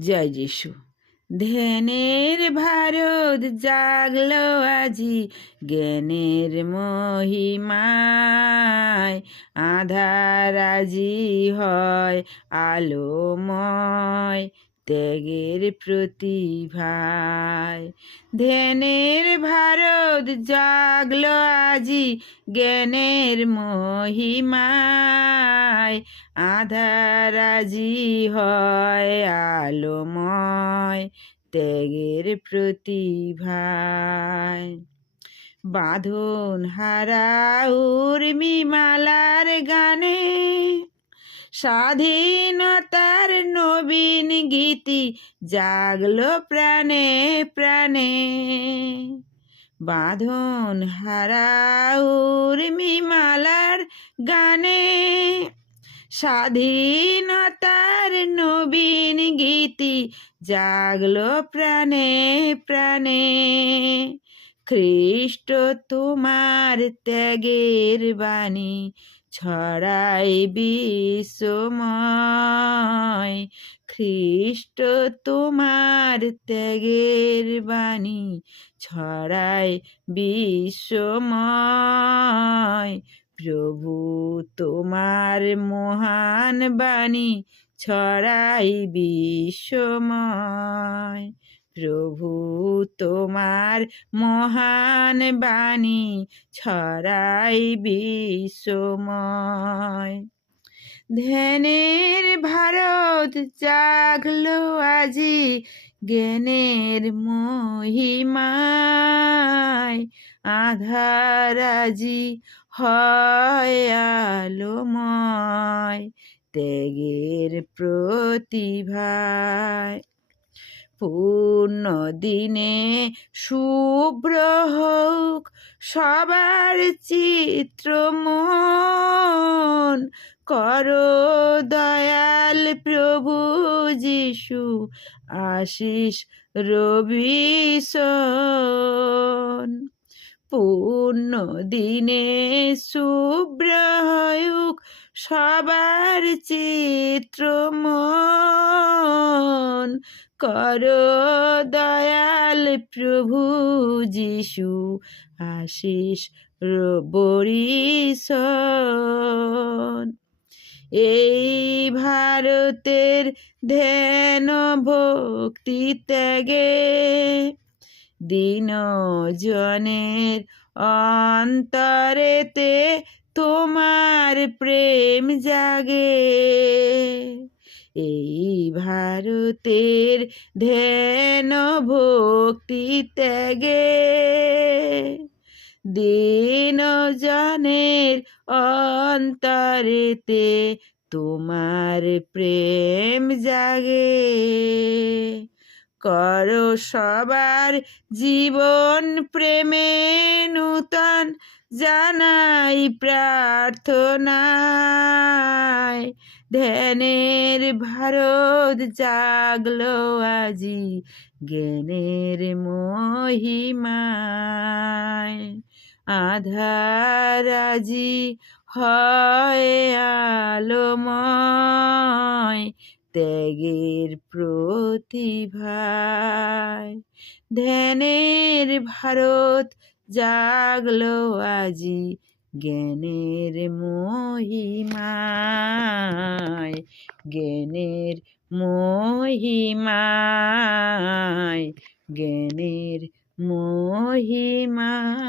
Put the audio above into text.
জয় যিশু। ধ্যানের ভারত জাগলো আজি জ্ঞানের মহিমায় আধার আজি হয় আলোময়। ত্যাগের প্রতিভায়। ধ্যানের ভারত জাগলো আজি জ্ঞানের মহিমায়। আধার আজি হয় আলোময় ত্যাগের প্রতিভায়। বাঁধন হারা উর্মিমালার গানে স্বাধীনতার নবীন গীতি জাগলো প্রাণে প্রাণে। বাঁধন হারা উর্মিমালার গানে। স্বাধীনতার নবীন গীতি জাগলো প্রাণে প্রাণে। খ্রিস্ট তোমার ত্যাগের বাণী ছড়াই বিশ্বময় খ্রিস্ট তোমার ত্যাগের বাণী ছড়াই বিশ্বময় প্রভু তোমার মহান বাণী ছড়াই বিশ্বময় প্রভু তোমার মহান বাণী ছড়াই বিশ্বময়। ধ্যানের ভারত জাগলো আজি, জ্ঞানের মহিমায় আধার আজি হয় আলোময়, ত্যাগের প্রতিভায়। পূর্ণ দিনে শুভ্র হোক সবার চিত্রমন। করো দয়াল প্রভু যিশু, আশিস রবিশন পূর্ণ দিনে শুভ্র হোক সবার চিত্র চিত্রমন। করো দয়াল প্রভু যিশু, আশিস বরিশন এই ভারতের ধ্যান ভক্তি ত্যাগে দিন জনের অন্তরেতে তোমার প্রেম জাগে। এই ভারতের ধ্যান ভক্তি ত্যাগে। দিন জনের অন্তরেতে তোমার প্রেম জাগে। করো সবার জীবন প্রেমে নূতন, জানাই প্রার্থনায়। ধ্যানের ভারত জাগলো আজি, জ্ঞানের মহিমায়। আধার আজি হয় আলোময়, ত্যাগের প্রতিভায়। ধ্যানের ভারত জাগলো আজি, জ্ঞানের জ্ঞানের মহিমায় জ্ঞানের মহিমায়।